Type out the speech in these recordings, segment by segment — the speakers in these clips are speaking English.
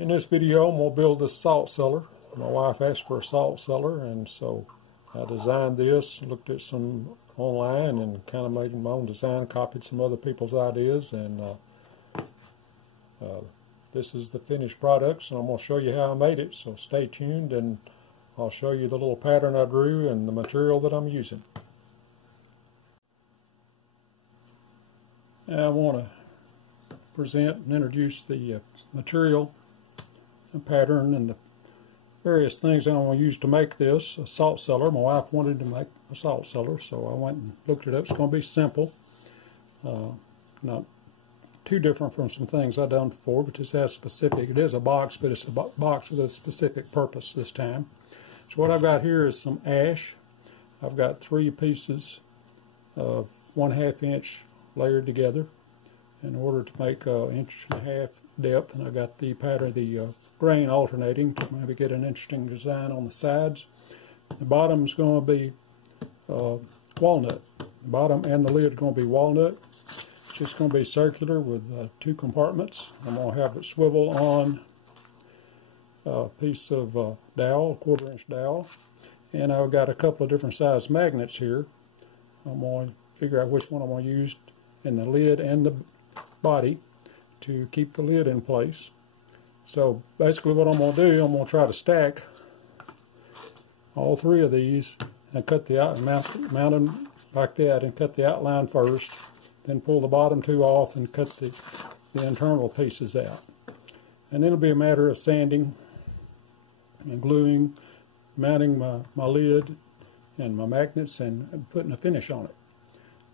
In this video, I'm going to build this salt cellar. My wife asked for a salt cellar, and so I designed this, looked at some online, and kind of made my own design, copied some other people's ideas, and this is the finished product, so I'm going to show you how I made it, so stay tuned, and I'll show you the little pattern I drew and the material that I'm using. Now I want to present and introduce the material, the pattern, and the various things that I'm going to use to make this a salt cellar. My wife wanted to make a salt cellar, so I went and looked it up. It's going to be simple, not too different from some things I've done before, but this has specific. It is a box, but it's a box with a specific purpose this time. So what I've got here is some ash. I've got 3 pieces of 1/2 inch layered together in order to make an 1.5 inch depth, and I've got the pattern, the grain alternating to maybe get an interesting design on the sides. The bottom is going to be walnut. The bottom and the lid are going to be walnut. It's just going to be circular with 2 compartments. I'm going to have it swivel on a piece of dowel, 1/4 inch dowel, and I've got a couple of different size magnets here. I'm going to figure out which one I'm going to use in the lid and the body to keep the lid in place. So basically what I'm going to do, I'm going to try to stack all 3 of these and cut the mount them like that, and cut the outline first, then pull the bottom 2 off and cut the internal pieces out. And then it'll be a matter of sanding and gluing, mounting my lid and my magnets, and putting a finish on it.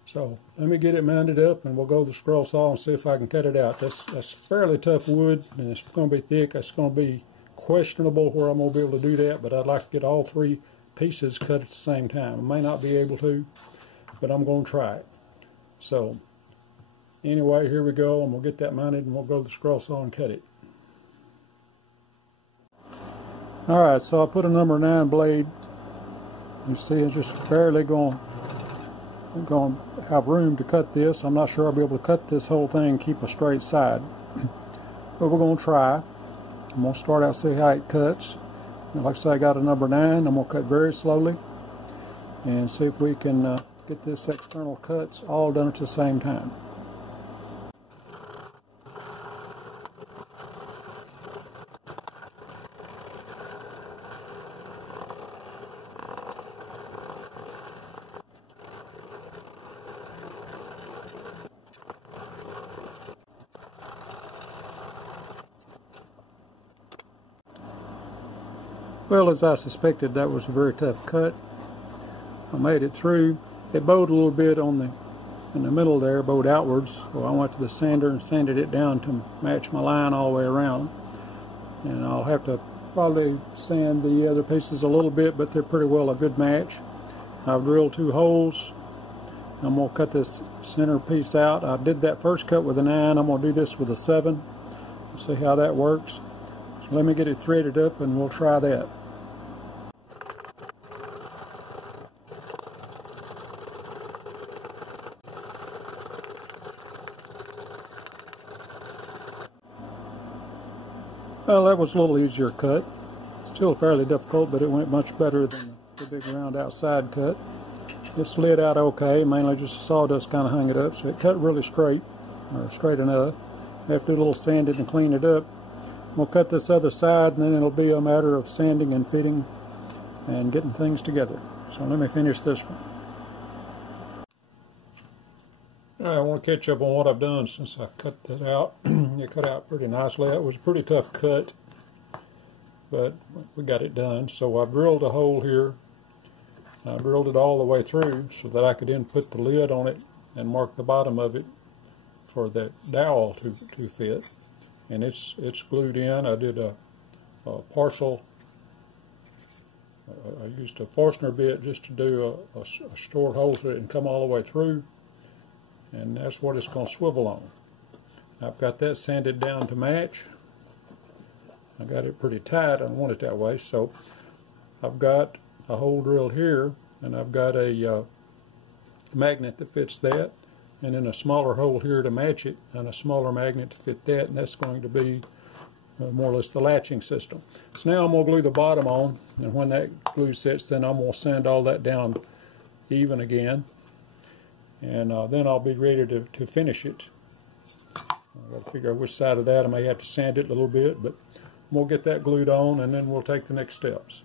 So let me get it mounted up, and we'll go to the scroll saw and see if I can cut it out. That's fairly tough wood, and it's going to be thick. It's going to be questionable where I'm going to be able to do that, but I'd like to get all 3 pieces cut at the same time. I may not be able to, but I'm going to try it. So anyway, here we go. I'm going to get that mounted, and we'll go to the scroll saw and cut it. Alright, so I put a number 9 blade. You see it's just barely going to have room to cut this. I'm not sure I'll be able to cut this whole thing and keep a straight side, but we're going to try. I'm going to start out, see how it cuts. And like I say, I got a number 9. I'm going to cut very slowly and see if we can get this external cuts all done at the same time. Well, as I suspected, that was a very tough cut. I made it through. It bowed a little bit in the middle there, bowed outwards. So I went to the sander and sanded it down to match my line all the way around. And I'll have to probably sand the other pieces a little bit, but they're pretty well a good match. I've drilled 2 holes. I'm going to cut this center piece out. I did that first cut with a 9. I'm going to do this with a 7. See how that works. So let me get it threaded up, and we'll try that. Well, that was a little easier cut. Still fairly difficult, but it went much better than the big round outside cut. It slid out okay, mainly just the sawdust kind of hung it up, so it cut really straight, or straight enough. I have to do a little sanding and clean it up. We'll cut this other side, and then it'll be a matter of sanding and fitting and getting things together. So let me finish this one. I want to catch up on what I've done since I cut that out. It cut out pretty nicely. That was a pretty tough cut, but we got it done. So I drilled a hole here. I drilled it all the way through so that I could then put the lid on it and mark the bottom of it for that dowel to fit. And it's glued in. I did a partial. I used a Forstner bit just to do a short hole to it and come all the way through. And that's what it's going to swivel on. I've got that sanded down to match. I got it pretty tight. I don't want it that way. So I've got a hole drilled here, and I've got a magnet that fits that, and then a smaller hole here to match it, and a smaller magnet to fit that, and that's going to be more or less the latching system. So now I'm going to glue the bottom on, and when that glue sets, then I'm going to sand all that down even again, and then I'll be ready to finish it. I've got to figure out which side of that. I may have to sand it a little bit, but we'll get that glued on, and then we'll take the next steps.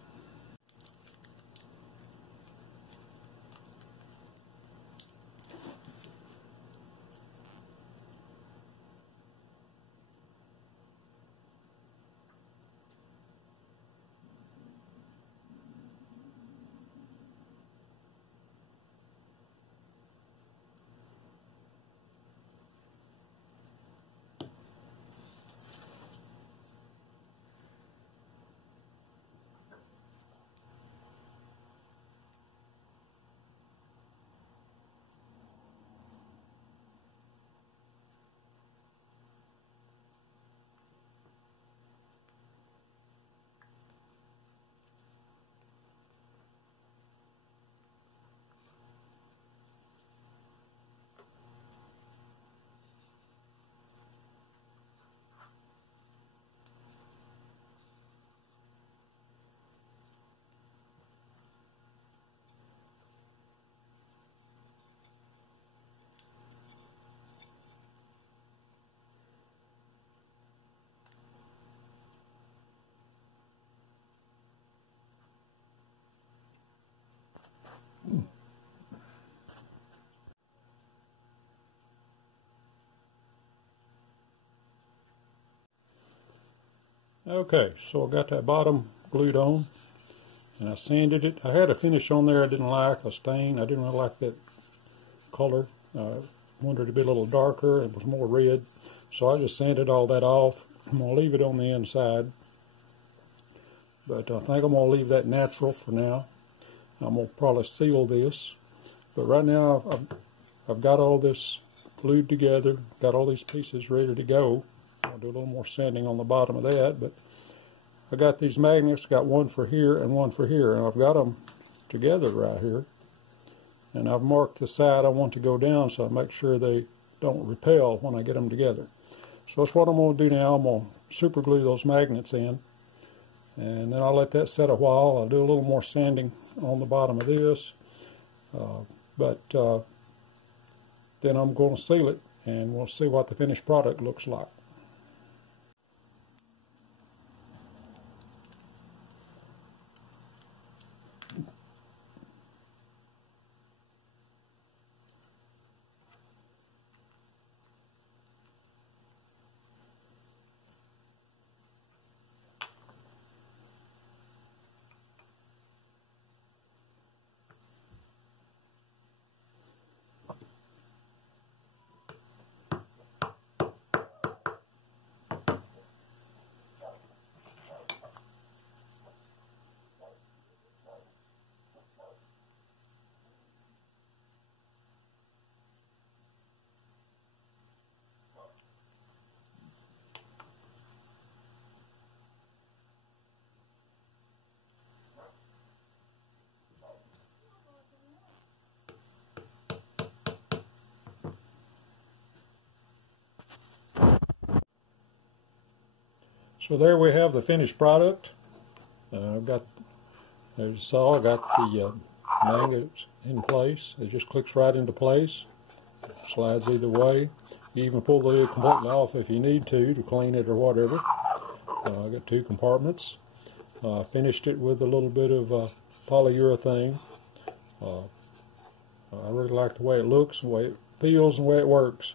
Okay, so I got that bottom glued on, and I sanded it. I had a finish on there I didn't like, a stain. I didn't really like that color. I wanted it to be a little darker. It was more red. So I just sanded all that off. I'm going to leave it on the inside. But I think I'm going to leave that natural for now. I'm going to probably seal this. But right now I've got all this glued together, got all these pieces ready to go. I'll do a little more sanding on the bottom of that, but I got these magnets, got one for here and one for here, and I've got them together right here. And I've marked the side I want to go down so I make sure they don't repel when I get them together. So that's what I'm going to do now. I'm going to super glue those magnets in, and then I'll let that set a while. I'll do a little more sanding on the bottom of this, but then I'm going to seal it, and we'll see what the finished product looks like. So there we have the finished product. I've got, as you saw, I got the magnets in place. It just clicks right into place. Slides either way. You even pull the lid completely off if you need to clean it or whatever. I got two compartments. Finished it with a little bit of polyurethane. I really like the way it looks, the way it feels, and the way it works.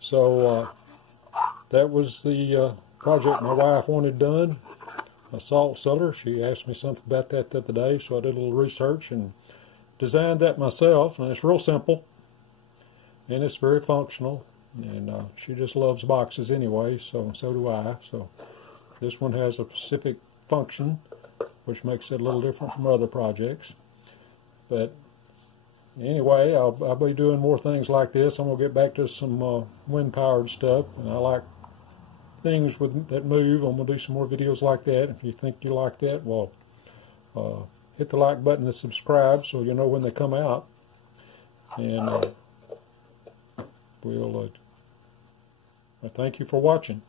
So that was the project my wife wanted done, a salt cellar. She asked me something about that the other day, so I did a little research and designed that myself. And it's real simple, and it's very functional, and she just loves boxes anyway, so do I. So this one has a specific function, which makes it a little different from other projects. But anyway, I'll be doing more things like this. I'm going to get back to some wind-powered stuff, and I like things that move. I'm going to do some more videos like that. If you think you like that, well, hit the like button and subscribe so you know when they come out. And I thank you for watching.